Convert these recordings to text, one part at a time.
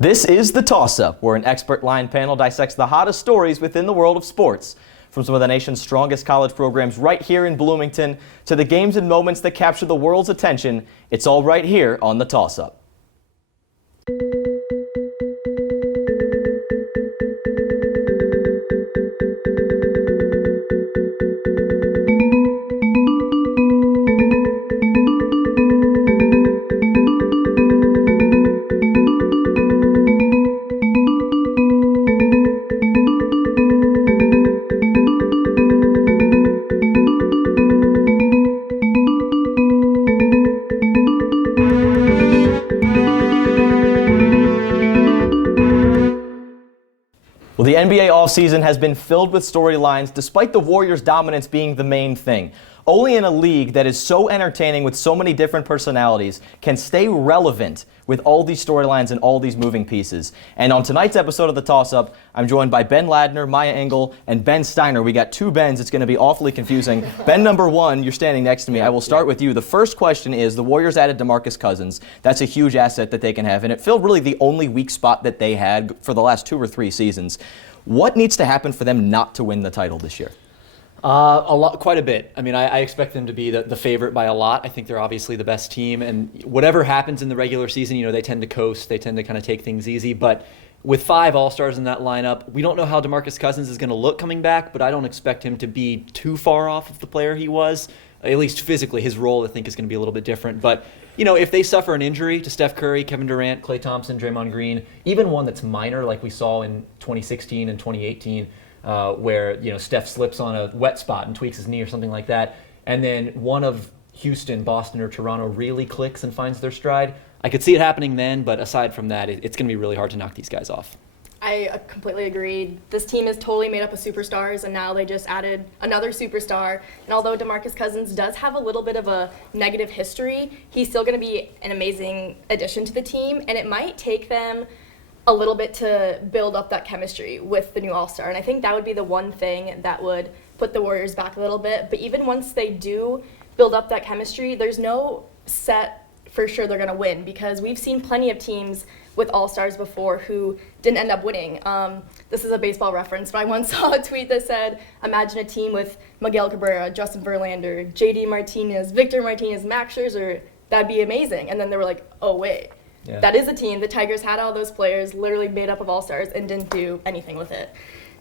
This is The Toss-Up, where an expert line panel dissects the hottest stories within the world of sports. From some of the nation's strongest college programs right here in Bloomington to the games and moments that capture the world's attention, it's all right here on The Toss-Up. Well, the NBA offseason has been filled with storylines, despite the Warriors' dominance being the main thing. Only in a league that is so entertaining with so many different personalities can stay relevant with all these storylines and all these moving pieces. And on tonight's episode of The Toss-Up, I'm joined by Ben Ladner, Maya Engel, and Ben Steiner. We got two Bens. It's going to be awfully confusing. Ben number one, you're standing next to me. I will start with you. The first question is, the Warriors added DeMarcus Cousins. That's a huge asset that they can have, and it filled really the only weak spot that they had for the last 2 or 3 seasons. What needs to happen for them not to win the title this year? Quite a bit. I mean, I expect them to be the favorite by a lot. I think they're obviously the best team, and whatever happens in the regular season, they tend to coast. They tend to kind of take things easy. But with 5 All-Stars in that lineup, we don't know how DeMarcus Cousins is going to look coming back, but I don't expect him to be too far off of the player he was. At least physically, his role, I think, is going to be a little bit different. But, if they suffer an injury to Steph Curry, Kevin Durant, Klay Thompson, Draymond Green, even one that's minor like we saw in 2016 and 2018, where Steph slips on a wet spot and tweaks his knee or something like that, and then one of Houston, Boston, or Toronto really clicks and finds their stride, I could see it happening then, but aside from that, it's going to be really hard to knock these guys off. I completely agree. This team is totally made up of superstars, and now they just added another superstar. And although DeMarcus Cousins does have a little bit of a negative history, he's still going to be an amazing addition to the team, and it might take them a little bit to build up that chemistry with the new All-Star. And I think that would be the one thing that would put the Warriors back a little bit. But even once they do build up that chemistry, there's no set for sure they're going to win, because we've seen plenty of teams with All-Stars before who didn't end up winning. This is a baseball reference, but I once saw a tweet that said, imagine a team with Miguel Cabrera, Justin Verlander, JD Martinez, Victor Martinez, Max Scherzer. That'd be amazing. And then they were like, oh, wait. Yeah. That is a team. The Tigers had all those players literally made up of All-Stars and didn't do anything with it.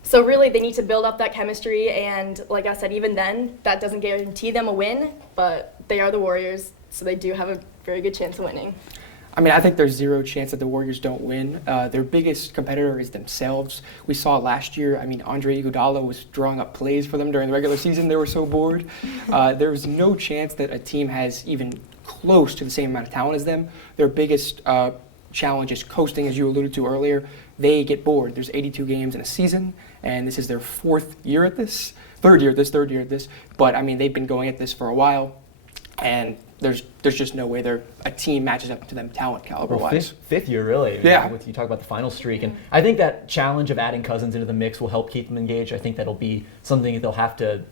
So really, they need to build up that chemistry, and like I said, even then, that doesn't guarantee them a win, but they are the Warriors, so they do have a very good chance of winning. I mean, I think there's zero chance that the Warriors don't win. Their biggest competitor is themselves. We saw last year, Andre Iguodala was drawing up plays for them during the regular season. They were so bored. There's no chance that a team has even close to the same amount of talent as them. Their biggest challenge is coasting, as you alluded to earlier. They get bored. There's 82 games in a season, and this is their third year at this. But, they've been going at this for a while, and there's just no way a team matches up to them talent caliber-wise. Fifth year, really. Yeah. You talk about the final streak. And I think that challenge of adding Cousins into the mix will help keep them engaged. I think that'll be something that they'll have to,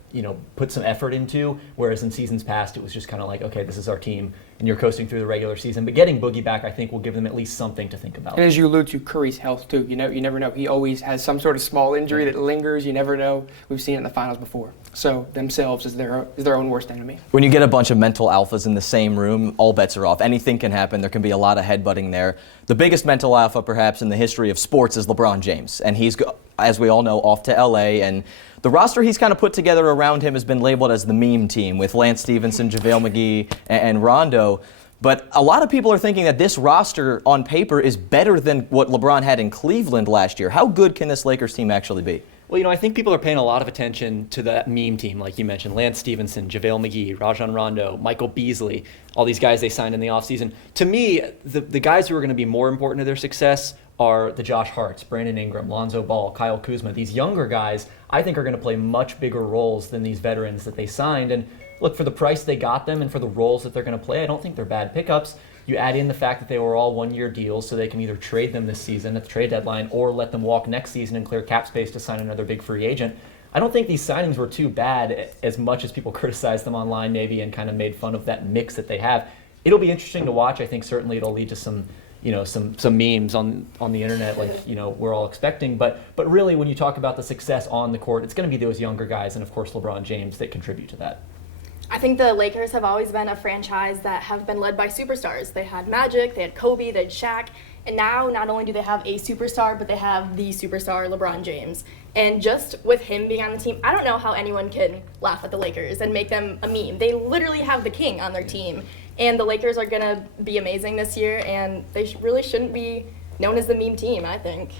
put some effort into, whereas in seasons past, it was just kind of like, okay, this is our team, and you're coasting through the regular season. But getting Boogie back, I think, will give them at least something to think about. And as you allude to, Curry's health, too. You never know. He always has some sort of small injury that lingers. You never know. We've seen it in the finals before. So themselves is their own worst enemy. When you get a bunch of mental alphas in the same room, all bets are off. Anything can happen. There can be a lot of headbutting there. The biggest mental alpha, perhaps, in the history of sports is LeBron James. And he's, as we all know, off to L.A., and the roster he's kind of put together around him has been labeled as the meme team with Lance Stevenson, JaVale McGee, and Rondo. But a lot of people are thinking that this roster on paper is better than what LeBron had in Cleveland last year. How good can this Lakers team actually be? Well, I think people are paying a lot of attention to that meme team, like you mentioned, Lance Stevenson, JaVale McGee, Rajon Rondo, Michael Beasley, all these guys they signed in the offseason. To me, the guys who are going to be more important to their success are the Josh Harts, Brandon Ingram, Lonzo Ball, Kyle Kuzma. These younger guys, I think, are going to play much bigger roles than these veterans that they signed. And look, for the price they got them and for the roles that they're going to play, I don't think they're bad pickups. You add in the fact that they were all one-year deals, so they can either trade them this season at the trade deadline or let them walk next season and clear cap space to sign another big free agent. I don't think these signings were too bad, as much as people criticized them online maybe and kind of made fun of that mix that they have. It'll be interesting to watch. I think certainly it'll lead to some some memes on the internet like we're all expecting. But really, when you talk about the success on the court, it's going to be those younger guys and of course LeBron James that contribute to that. I think the Lakers have always been a franchise that have been led by superstars. They had Magic, they had Kobe, they had Shaq, and now not only do they have a superstar, but they have the superstar LeBron James. And just with him being on the team, I don't know how anyone can laugh at the Lakers and make them a meme. They literally have the king on their team, and the Lakers are going to be amazing this year, and they really shouldn't be known as the meme team, I think.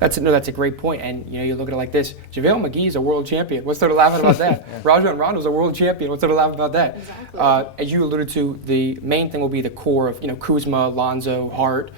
That's a great point. And you look at it like this: JaVale McGee's a world champion. What's there to laugh about that? Yeah. Rajon Rondo's a world champion. What's there to laugh about that? Exactly. As you alluded to, the main thing will be the core of Kuzma, Lonzo, Hart,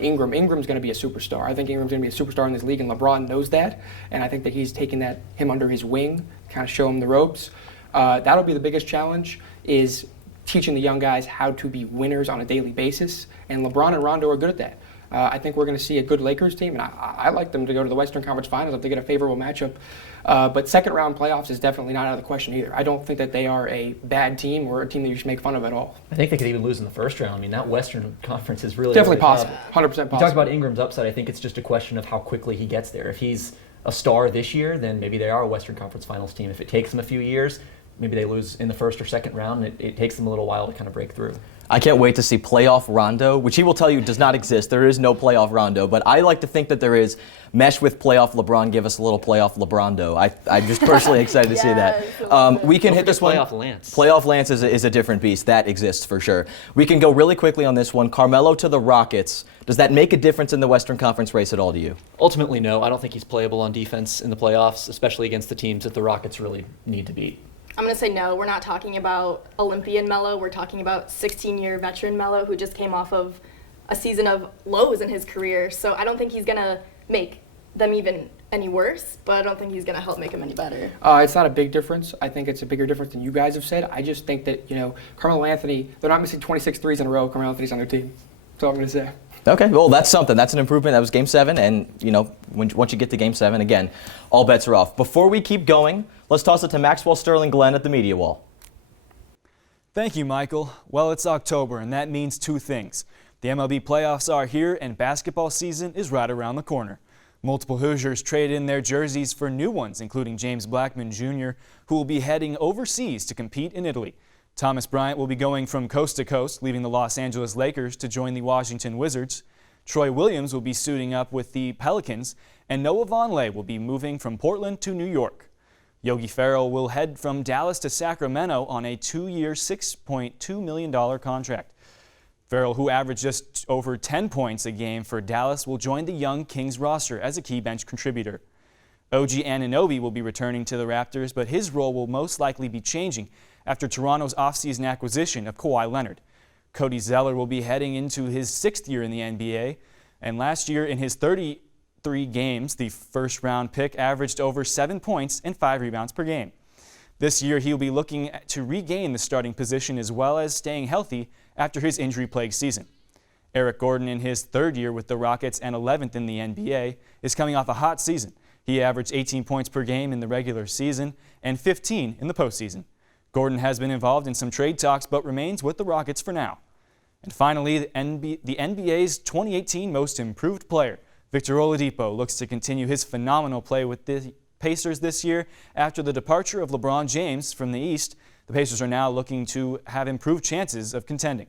Ingram. Ingram's going to be a superstar. I think Ingram's going to be a superstar in this league, and LeBron knows that. And I think that he's taking him under his wing, kind of show him the ropes. That'll be the biggest challenge: is teaching the young guys how to be winners on a daily basis. And LeBron and Rondo are good at that. I think we're going to see a good Lakers team, and I like them to go to the Western Conference Finals if they get a favorable matchup. But second-round playoffs is definitely not out of the question either. I don't think that they are a bad team or a team that you should make fun of at all. I think they could even lose in the first round. I mean, that Western Conference is really definitely really possible, 100% possible. You talked about Ingram's upside. I think it's just a question of how quickly he gets there. If he's a star this year, then maybe they are a Western Conference Finals team. If it takes them a few years, maybe they lose in the first or second round, and it takes them a little while to kind of break through. I can't wait to see playoff Rondo, which he will tell you does not exist. There is no playoff Rondo, but I like to think that there is. Mesh with playoff LeBron, give us a little playoff LeBrondo. I'm just personally excited to see that. We can hit this one. Playoff Lance. Playoff Lance is a different beast. That exists for sure. We can go really quickly on this one. Carmelo to the Rockets. Does that make a difference in the Western Conference race at all to you? Ultimately, no. I don't think he's playable on defense in the playoffs, especially against the teams that the Rockets really need to beat. I'm going to say no. We're not talking about Olympian Melo. We're talking about 16-year veteran Melo who just came off of a season of lows in his career. So I don't think he's going to make them even any worse, but I don't think he's going to help make them any better. It's not a big difference. I think it's a bigger difference than you guys have said. I just think that, Carmelo Anthony, they're not missing 26 threes in a row. Carmelo Anthony's on their team. That's all I'm going to say. Okay, well, that's something. That's an improvement. That was Game 7, and, once you get to Game 7, again, all bets are off. Before we keep going, let's toss it to Maxwell Sterling Glenn at the media wall. Thank you, Michael. Well, it's October, and that means two things. The MLB playoffs are here, and basketball season is right around the corner. Multiple Hoosiers traded in their jerseys for new ones, including James Blackman Jr., who will be heading overseas to compete in Italy. Thomas Bryant will be going from coast to coast, leaving the Los Angeles Lakers to join the Washington Wizards. Troy Williams will be suiting up with the Pelicans, and Noah Vonleh will be moving from Portland to New York. Yogi Ferrell will head from Dallas to Sacramento on a 2-year, $6.2 million contract. Ferrell, who averaged just over 10 points a game for Dallas, will join the young Kings roster as a key bench contributor. OG Anunoby will be returning to the Raptors, but his role will most likely be changing after Toronto's offseason acquisition of Kawhi Leonard. Cody Zeller will be heading into his 6th year in the NBA, and last year in his 33 games, the first-round pick averaged over 7 points and 5 rebounds per game. This year, he'll be looking to regain the starting position as well as staying healthy after his injury-plagued season. Eric Gordon, in his 3rd year with the Rockets and 11th in the NBA, is coming off a hot season. He averaged 18 points per game in the regular season and 15 in the postseason. Gordon has been involved in some trade talks but remains with the Rockets for now. And finally, the NBA's 2018 Most Improved Player, Victor Oladipo, looks to continue his phenomenal play with the Pacers this year. After the departure of LeBron James from the East, the Pacers are now looking to have improved chances of contending.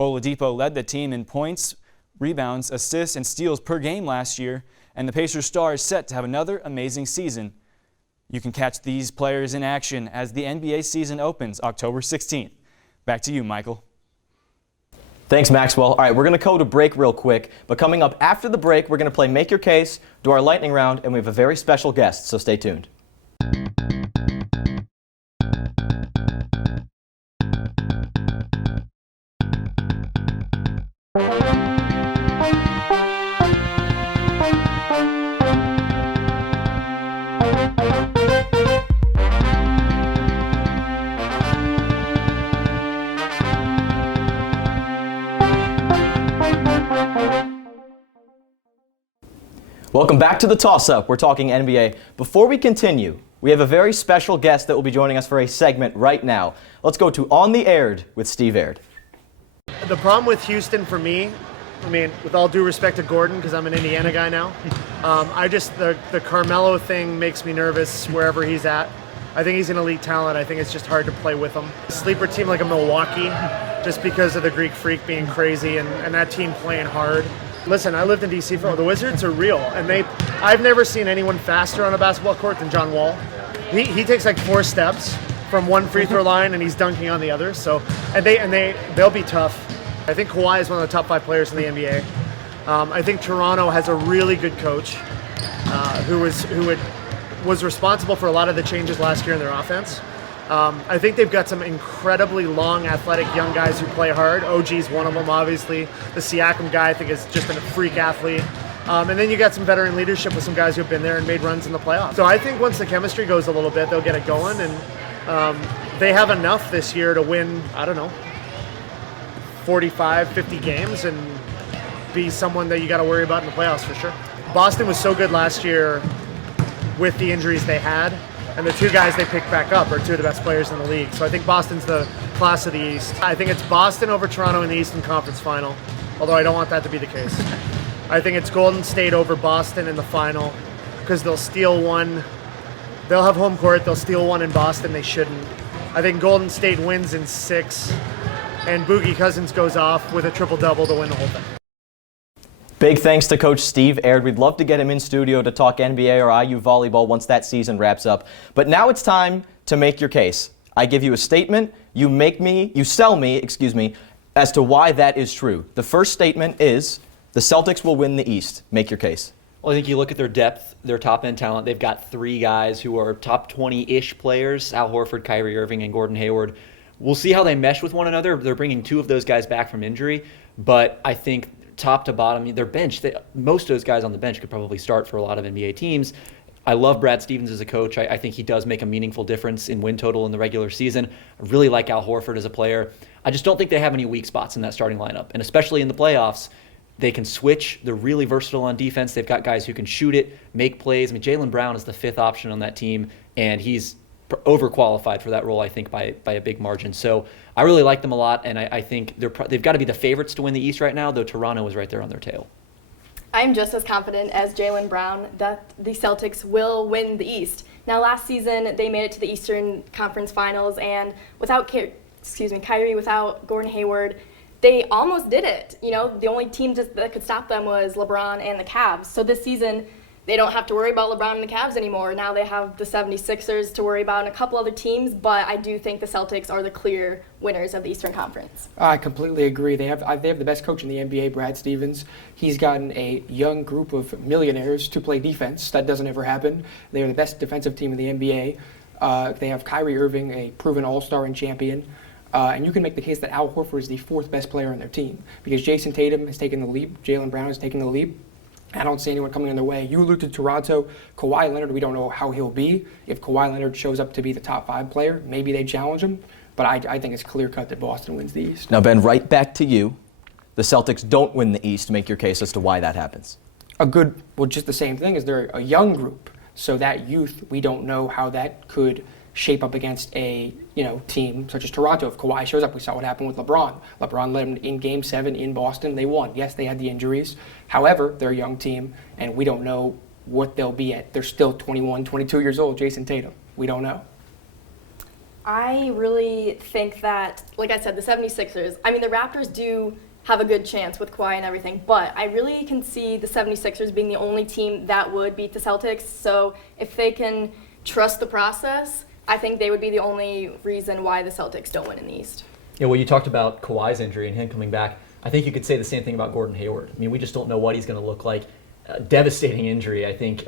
Oladipo led the team in points, rebounds, assists, and steals per game last year, and the Pacers star is set to have another amazing season. You can catch these players in action as the NBA season opens October 16th. Back to you, Michael. Thanks, Maxwell. All right, we're going to go to break real quick, but coming up after the break, we're going to play Make Your Case, do our lightning round, and we have a very special guest, so stay tuned. Welcome back to the Toss-Up. We're talking NBA. Before we continue, we have a very special guest that will be joining us for a segment right now. Let's go to On the Aired with Steve Aird. The problem with Houston for me I mean, with all due respect to Gordon, because I'm an Indiana guy now, the Carmelo thing makes me nervous wherever he's at. I think he's an elite talent. I think it's just hard to play with him. A sleeper team like a Milwaukee, just because of the Greek Freak being crazy and that team playing hard. Listen, I lived in DC for the Wizards are real, and I've never seen anyone faster on a basketball court than John Wall. He takes like 4 steps from one free throw line and he's dunking on the other. So they'll be tough. I think Kawhi is one of the top 5 players in the NBA. I think Toronto has a really good coach who was responsible for a lot of the changes last year in their offense. I think they've got some incredibly long, athletic young guys who play hard. OG's one of them, obviously. The Siakam guy, I think, is just a freak athlete. And then you got some veteran leadership with some guys who have been there and made runs in the playoffs. So I think once the chemistry goes a little bit, they'll get it going. And they have enough this year to win, 45, 50 games and be someone that you got to worry about in the playoffs for sure. Boston was so good last year with the injuries they had, and the 2 guys they picked back up are 2 of the best players in the league. So I think Boston's the class of the East. I think it's Boston over Toronto in the Eastern Conference Final, although I don't want that to be the case. I think it's Golden State over Boston in the final because they'll steal one. They'll have home court. They'll steal one in Boston. They shouldn't. I think Golden State wins in 6, and Boogie Cousins goes off with a triple-double to win the whole thing. Big thanks to Coach Steve Aird. We'd love to get him in studio to talk NBA or IU volleyball once that season wraps up. But now it's time to make your case. I give you a statement, you sell me, as to why that is true. The first statement is the Celtics will win the East. Make your case. Well, I think you look at their depth, their top-end talent. They've got 3 guys who are top 20-ish players, Al Horford, Kyrie Irving, and Gordon Hayward. We'll see how they mesh with one another. They're bringing 2 of those guys back from injury, but I think top to bottom, their bench, most of those guys on the bench could probably start for a lot of NBA teams. I love Brad Stevens as a coach. I think he does make a meaningful difference in win total in the regular season. I really like Al Horford as a player. I just don't think they have any weak spots in that starting lineup, and especially in the playoffs. They can switch. They're really versatile on defense. They've got guys who can shoot it, make plays. I mean, Jaylen Brown is the 5th option on that team, and he's overqualified for that role, I think, by a big margin. So I really like them a lot, and I think they've got to be the favorites to win the East right now, though Toronto is right there on their tail. I'm just as confident as Jaylen Brown that the Celtics will win the East. Now, last season, they made it to the Eastern Conference Finals, and without Kyrie, without Gordon Hayward, they almost did it. The only team that could stop them was LeBron and the Cavs. So this season, they don't have to worry about LeBron and the Cavs anymore. Now they have the 76ers to worry about and a couple other teams, but I do think the Celtics are the clear winners of the Eastern Conference. I completely agree. They have the best coach in the NBA, Brad Stevens. He's gotten a young group of millionaires to play defense. That doesn't ever happen. They are the best defensive team in the NBA. They have Kyrie Irving, a proven all-star and champion. And you can make the case that Al Horford is the 4th best player on their team because Jason Tatum has taken the leap, Jaylen Brown has taken the leap. I don't see anyone coming in their way. You alluded to Toronto. Kawhi Leonard, we don't know how he'll be. If Kawhi Leonard shows up to be the top 5 player, maybe they challenge him. But I think it's clear-cut that Boston wins the East. Now, Ben, right back to you. The Celtics don't win the East. Make your case as to why that happens. Just the same thing. Is they're a young group. So that youth, we don't know how that could shape up against a team such as Toronto. If Kawhi shows up, we saw what happened with LeBron. LeBron led them in Game 7 in Boston. They won. Yes, they had the injuries. However, they're a young team, and we don't know what they'll be at. They're still 21, 22 years old, Jason Tatum. We don't know. I really think that, like I said, the 76ers, the Raptors do have a good chance with Kawhi and everything, but I really can see the 76ers being the only team that would beat the Celtics. So if they can trust the process, I think they would be the only reason why the Celtics don't win in the East. Yeah, well, you talked about Kawhi's injury and him coming back. I think you could say the same thing about Gordon Hayward. We just don't know what he's going to look like. Devastating injury, I think,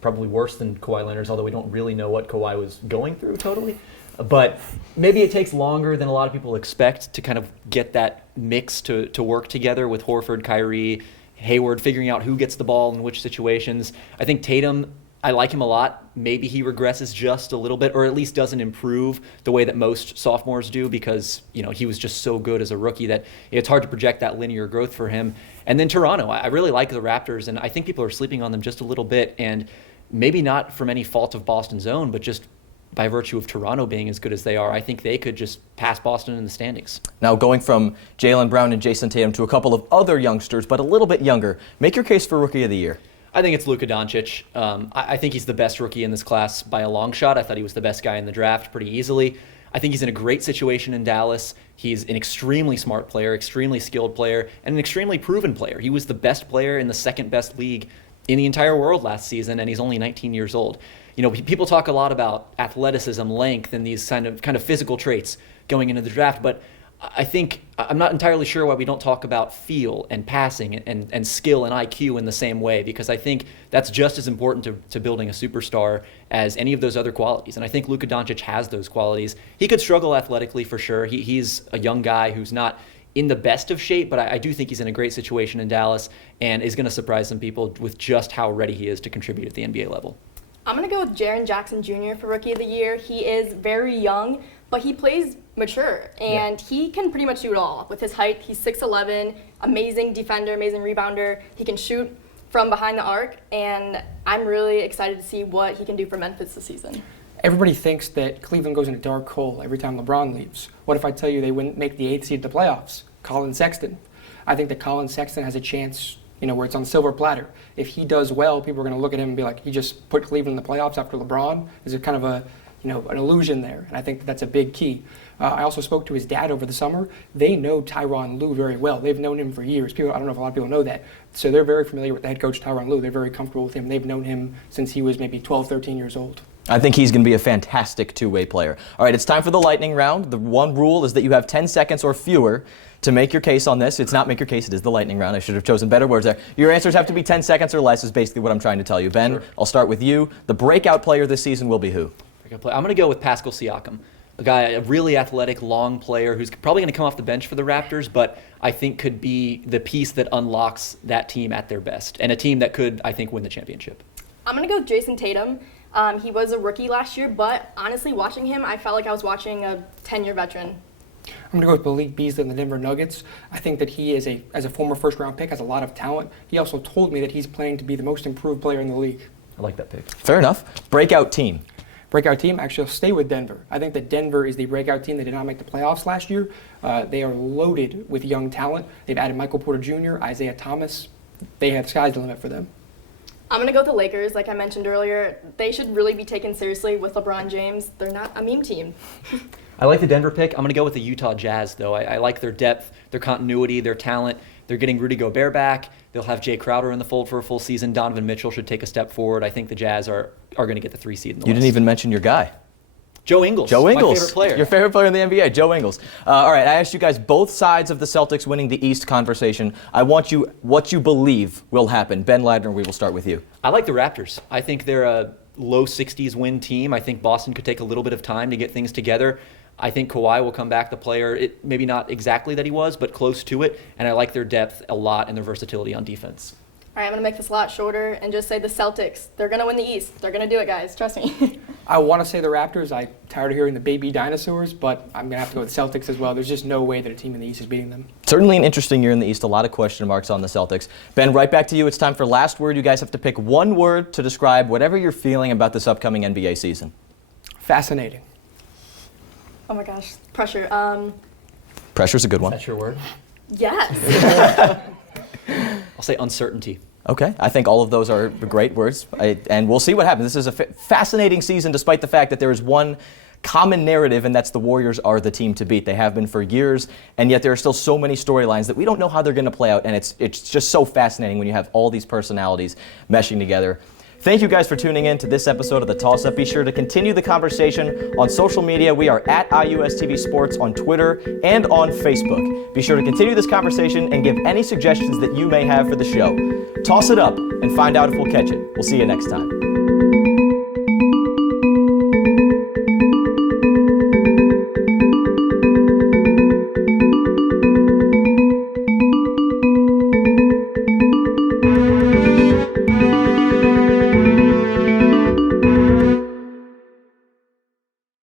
probably worse than Kawhi Leonard's, although we don't really know what Kawhi was going through totally. But maybe it takes longer than a lot of people expect to kind of get that mix to work together with Horford, Kyrie, Hayward, figuring out who gets the ball in which situations. I think Tatum, I like him a lot. Maybe he regresses just a little bit, or at least doesn't improve the way that most sophomores do, because he was just so good as a rookie that it's hard to project that linear growth for him. And then Toronto, I really like the Raptors, and I think people are sleeping on them just a little bit, and maybe not from any fault of Boston's own, but just by virtue of Toronto being as good as they are, I think they could just pass Boston in the standings. Now, going from Jaylen Brown and Jason Tatum to a couple of other youngsters, but a little bit younger, make your case for Rookie of the Year. I think it's Luka Doncic. I think he's the best rookie in this class by a long shot. I thought he was the best guy in the draft pretty easily. I think he's in a great situation in Dallas. He's an extremely smart player, extremely skilled player, and an extremely proven player. He was the best player in the second best league in the entire world last season, and he's only 19 years old. You know, people talk a lot about athleticism, length, and these kind of physical traits going into the draft, but I think I'm not entirely sure why we don't talk about feel and passing and skill and IQ in the same way, because I think that's just as important to building a superstar as any of those other qualities. And I think Luka Doncic has those qualities. He could struggle athletically for sure. He's a young guy who's not in the best of shape, but I do think he's in a great situation in Dallas and is going to surprise some people with just how ready he is to contribute at the NBA level. I'm going to go with Jaren Jackson Jr. for Rookie of the Year. He is very young, but he plays mature, and he can pretty much do it all. With his height, he's 6'11", amazing defender, amazing rebounder. He can shoot from behind the arc, and I'm really excited to see what he can do for Memphis this season. Everybody thinks that Cleveland goes in a dark hole every time LeBron leaves. What if I tell you they wouldn't make the 8th seed at the playoffs? Colin Sexton. I think that Colin Sexton has a chance, where it's on silver platter. If he does well, people are going to look at him and be like, he just put Cleveland in the playoffs after LeBron. There's a kind of an illusion there, and I think that's a big key. I also spoke to his dad over the summer. They know Tyronn Lue very well. They've known him for years. I don't know if a lot of people know that. So they're very familiar with the head coach, Tyronn Lue. They're very comfortable with him. They've known him since he was maybe 12, 13 years old. I think he's going to be a fantastic two-way player. All right, it's time for the lightning round. The one rule is that you have 10 seconds or fewer to make your case on this. It's not make your case, it is the lightning round. I should have chosen better words there. Your answers have to be 10 seconds or less is basically what I'm trying to tell you. Ben, Sure. I'll start with you. The breakout player this season will be who? I'm going to go with Pascal Siakam, a really athletic, long player who's probably going to come off the bench for the Raptors, but I think could be the piece that unlocks that team at their best, and a team that could, I think, win the championship. I'm going to go with Jason Tatum. He was a rookie last year, but honestly, watching him, I felt like I was watching a 10-year veteran. I'm going to go with Malik Beasley and the Denver Nuggets. I think that he is as a former first-round pick, has a lot of talent. He also told me that he's planning to be the most improved player in the league. I like that pick. Fair enough. Breakout team. Breakout team, actually, I'll stay with Denver. I think that Denver is the breakout team that did not make the playoffs last year. They are loaded with young talent. They've added Michael Porter Jr., Isaiah Thomas. They have sky's the limit for them. I'm going to go with the Lakers, like I mentioned earlier. They should really be taken seriously with LeBron James. They're not a meme team. I like the Denver pick. I'm going to go with the Utah Jazz, though. I like their depth, their continuity, their talent. They're getting Rudy Gobert back. They'll have Jay Crowder in the fold for a full season. Donovan Mitchell should take a step forward. I think the Jazz are going to get the 3 seed in the You West. didn't even mention your guy. Joe Ingles. Joe Ingles. My favorite player. Your favorite player in the NBA, Joe Ingles. All right, I asked you guys both sides of the Celtics winning the East conversation. I want you what you believe will happen. Ben Ladner, we will start with you. I like the Raptors. I think they're a low 60s win team. I think Boston could take a little bit of time to get things together. I think Kawhi will come back the player, maybe not exactly that he was, but close to it. And I like their depth a lot and their versatility on defense. All right, I'm going to make this a lot shorter and just say the Celtics. They're going to win the East. They're going to do it, guys. Trust me. I want to say the Raptors. I'm tired of hearing the baby dinosaurs, but I'm going to have to go with Celtics as well. There's just no way that a team in the East is beating them. Certainly an interesting year in the East. A lot of question marks on the Celtics. Ben, right back to you. It's time for last word. You guys have to pick one word to describe whatever you're feeling about this upcoming NBA season. Fascinating. Oh my gosh, pressure. Pressure's a good one. That's your word? Yes. I'll say uncertainty. Okay, I think all of those are great words, and we'll see what happens. This is a fascinating season, despite the fact that there is one common narrative, and that's the Warriors are the team to beat. They have been for years, and yet there are still so many storylines that we don't know how they're going to play out, and it's just so fascinating when you have all these personalities meshing together. Thank you guys for tuning in to this episode of The Toss-Up. Be sure to continue the conversation on social media. We are at IUSTV Sports on Twitter and on Facebook. Be sure to continue this conversation and give any suggestions that you may have for the show. Toss it up and find out if we'll catch it. We'll see you next time.